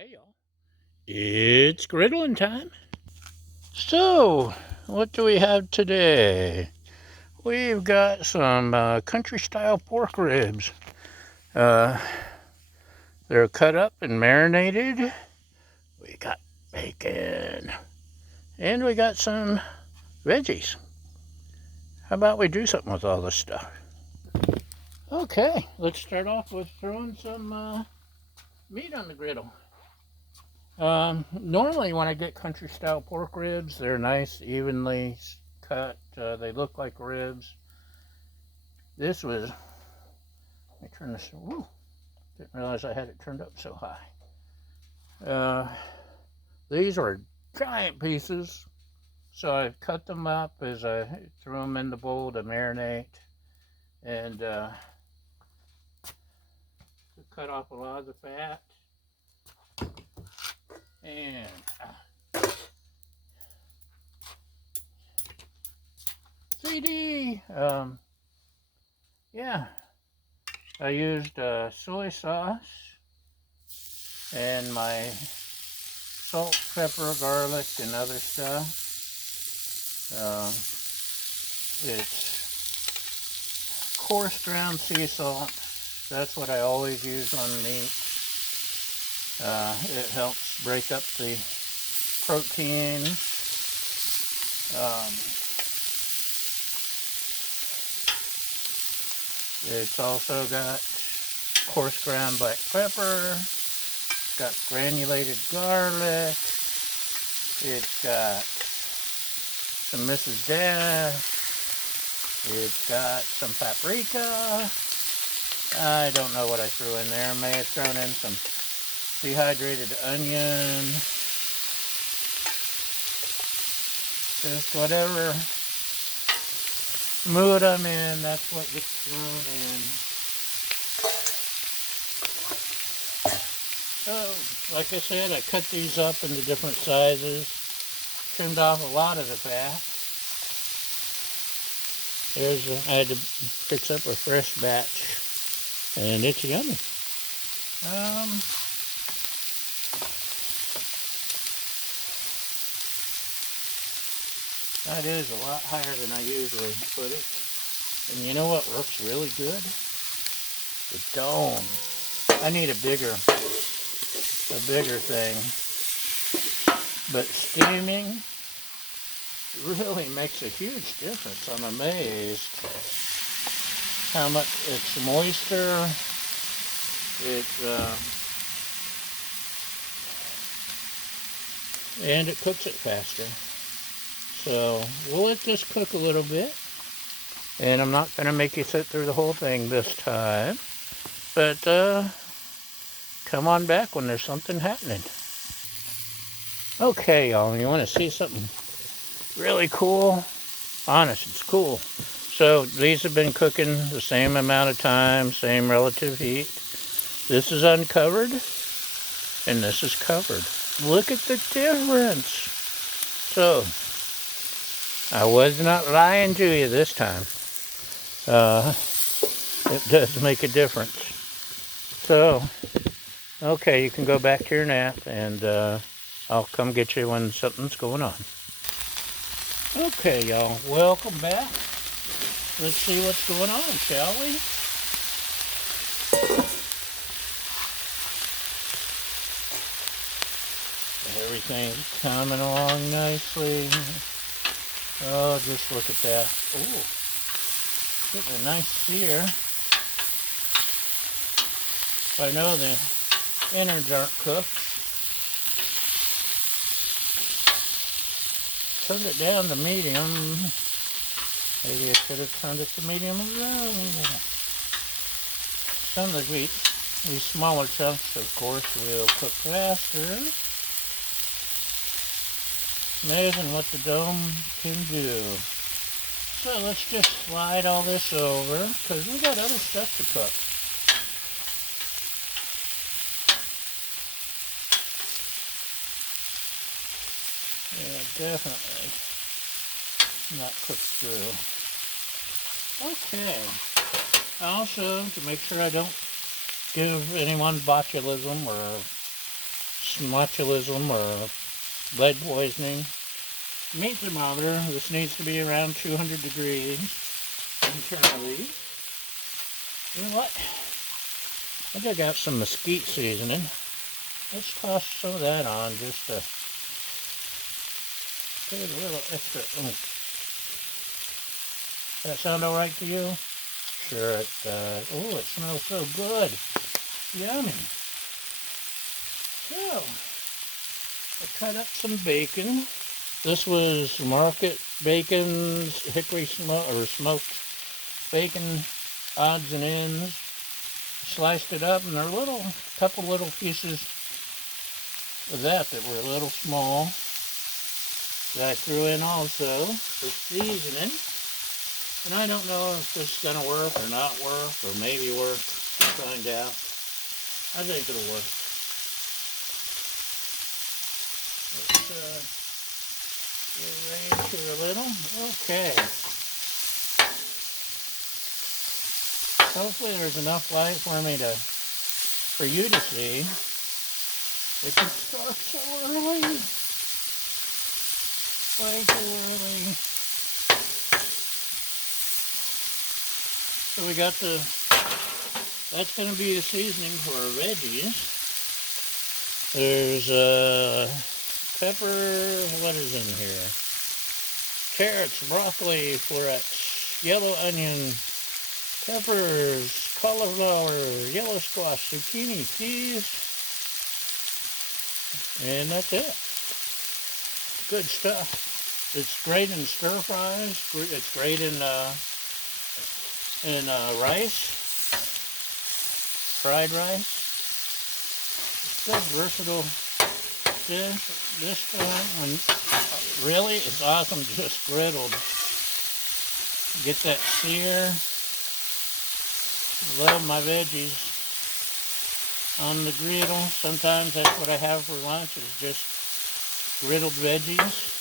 Hey y'all, it's griddling time. So, what do we have today? We've got some country style pork ribs. Uh, they're cut up and marinated. We got bacon. And we got some veggies. How about we do something with all this stuff? Okay, let's start off with throwing some meat on the griddle. Normally, when I get country style pork ribs, they're nice, evenly cut. They look like ribs. This was, let me turn this, woo, didn't realize I had it turned up so high. These are giant pieces, so I cut them up as I threw them in the bowl to marinate and to cut off a lot of the fat. And 3D, yeah, I used soy sauce and my salt, pepper, garlic, and other stuff. It's coarse ground sea salt. That's what I always use on meat. It helps break up the protein. It's also got coarse ground black pepper. It's got granulated garlic. It's got some Mrs. Dash. It's got some paprika. I don't know what I threw in there. May have thrown in some dehydrated onion. Just whatever mood I'm in, that's what gets thrown in. So, like I said, I cut these up into different sizes. Trimmed off a lot of the fat. I had to fix up a fresh batch, and it's yummy. That is a lot higher than I usually put it. And you know what works really good? The dome. I need a bigger thing. But steaming really makes a huge difference. I'm amazed how much it's moister. And it cooks it faster. So we'll let this cook a little bit. And I'm not going to make you sit through the whole thing this time. But come on back when there's something happening. Okay, y'all, you want to see something really cool? Honest, it's cool. So these have been cooking the same amount of time, same relative heat. This is uncovered, and this is covered. Look at the difference. So, I was not lying to you this time. It does make a difference. So, okay, you can go back to your nap, and I'll come get you when something's going on. Okay, y'all, welcome back. Let's see what's going on, shall we? Everything's coming along nicely. Oh, just look at that. Ooh, getting a nice sear. I know the innards aren't cooked. Turned it down to medium. Maybe I should have turned it to medium as well. Some of these smaller chunks, of course, will cook faster. Amazing what the dome can do. So let's just slide all this over, because we got other stuff to cook. Yeah, definitely not cooked through. Okay. Also, to make sure I don't give anyone botulism or botulism or lead poisoning. Meat thermometer, this needs to be around 200 degrees internally. You know what? I think I got some mesquite seasoning. Let's toss some of that on just to give it a little extra oomph. Does that sound alright to you? Sure it does. Oh, it smells so good. Yummy. So, I cut up some bacon. This was Market Bacon's hickory smoked bacon odds and ends. Sliced it up, and there were couple little pieces of that were a little small that I threw in also for seasoning. And I don't know if this is going to work or not work, or maybe work. We'll find out. I think it'll work. Let's rearrange here a little. Okay. Hopefully there's enough light for you to see. It can start so early. Way too early. So we got that's going to be the seasoning for our veggies. There's pepper, what is in here? Carrots, broccoli, florets, yellow onion, peppers, cauliflower, yellow squash, zucchini, peas, and that's it. Good stuff. It's great in stir fries. It's great in rice, fried rice. It's good, versatile dish. This time, really, it's awesome just griddled. Get that sear. Love my veggies on the griddle. Sometimes that's what I have for lunch, is just griddled veggies.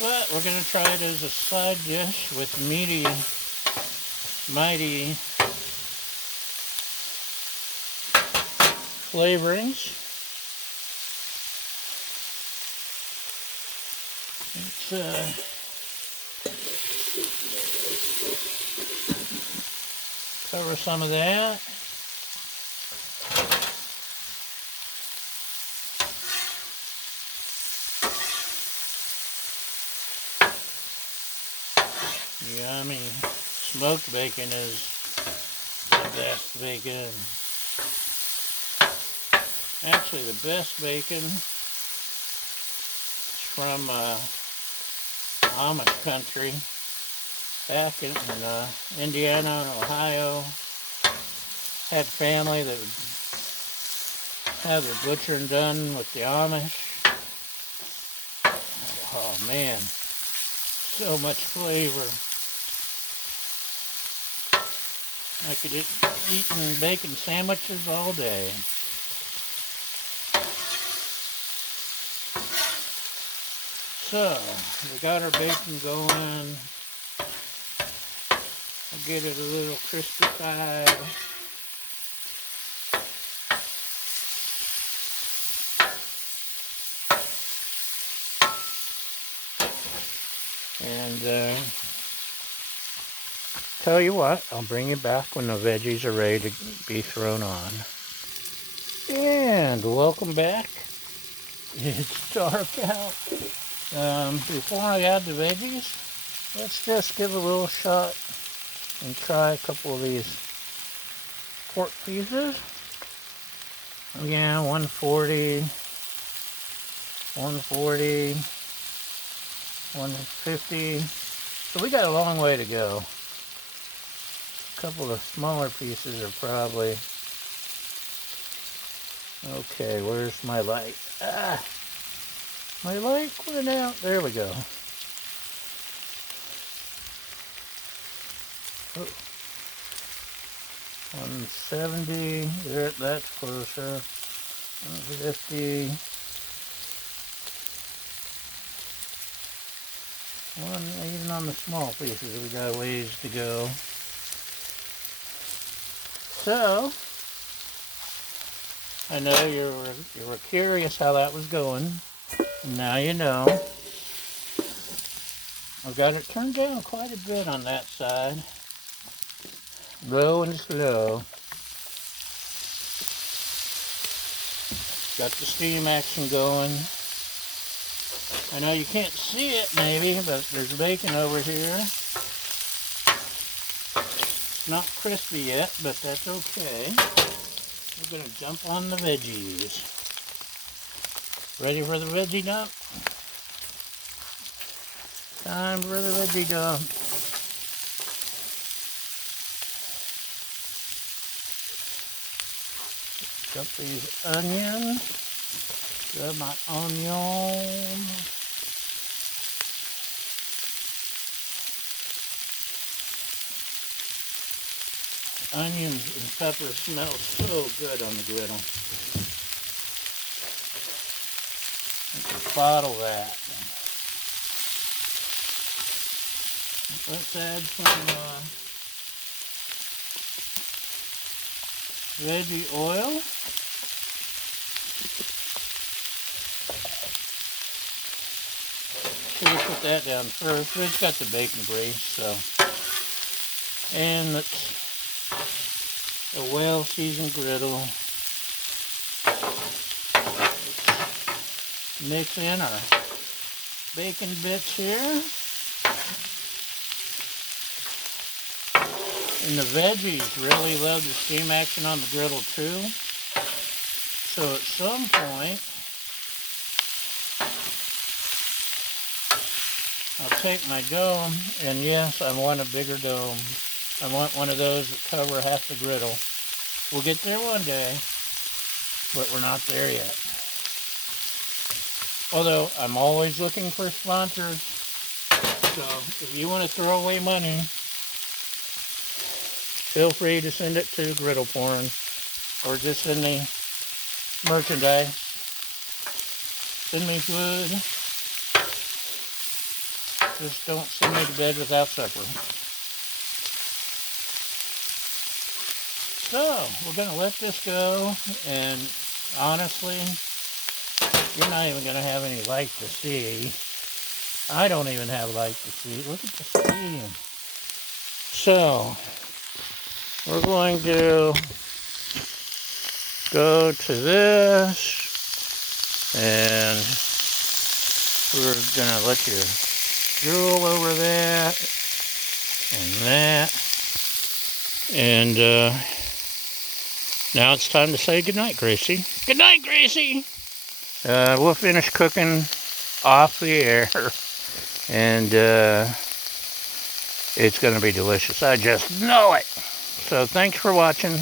But we're going to try it as a side dish with mighty flavorings. It's cover some of that. Yummy. Smoked bacon is the best bacon. Actually, the best bacon is from Amish country. Back in Indiana and Ohio. Had family that would have the butchering done with the Amish. Oh man, so much flavor. I could eat bacon sandwiches all day. So, we got our bacon going. I'll get it a little crispy-fied. And tell you what, I'll bring you back when the veggies are ready to be thrown on. And welcome back. It's dark out. Before I add the veggies, let's just give a little shot and try a couple of these pork pieces. Yeah, 140, 150. So we got a long way to go. A couple of smaller pieces are probably... Okay, where's my light? My light went out. There we go. Oh. 170. There, that's closer. 150. Even on the small pieces, we got a ways to go. So, I know you were curious how that was going. Now you know. I've got it turned down quite a bit on that side. Low and slow. Got the steam action going. I know you can't see it maybe, but there's bacon over here. It's not crispy yet, but that's okay. We're going to jump on the veggies. Ready for the veggie dump? Time for the veggie dump. Dump these onions. Grab my onion. Onions and peppers smell so good on the griddle. I can bottle that. Let's add some veggie oil. So we'll put that down first. It's got the bacon grease, so. And it's a well-seasoned griddle. Mix in our bacon bits here. And the veggies really love the steam action on the griddle too. So at some point, I'll take my dome, and yes, I want a bigger dome. I want one of those that cover half the griddle. We'll get there one day, but we're not there yet. Although, I'm always looking for sponsors. So, if you want to throw away money, feel free to send it to Griddle Porn, or just send me merchandise. Send me food. Just don't send me to bed without supper. So, we're going to let this go, and honestly, you're not even going to have any light to see. I don't even have light to see. Look at the steam. So, we're going to go to this, and we're going to let you drool over that, and that, and now it's time to say goodnight, Gracie. Good night, Gracie! We'll finish cooking off the air, and it's going to be delicious. I just know it. So thanks for watching,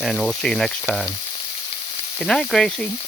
and we'll see you next time. Good night, Gracie.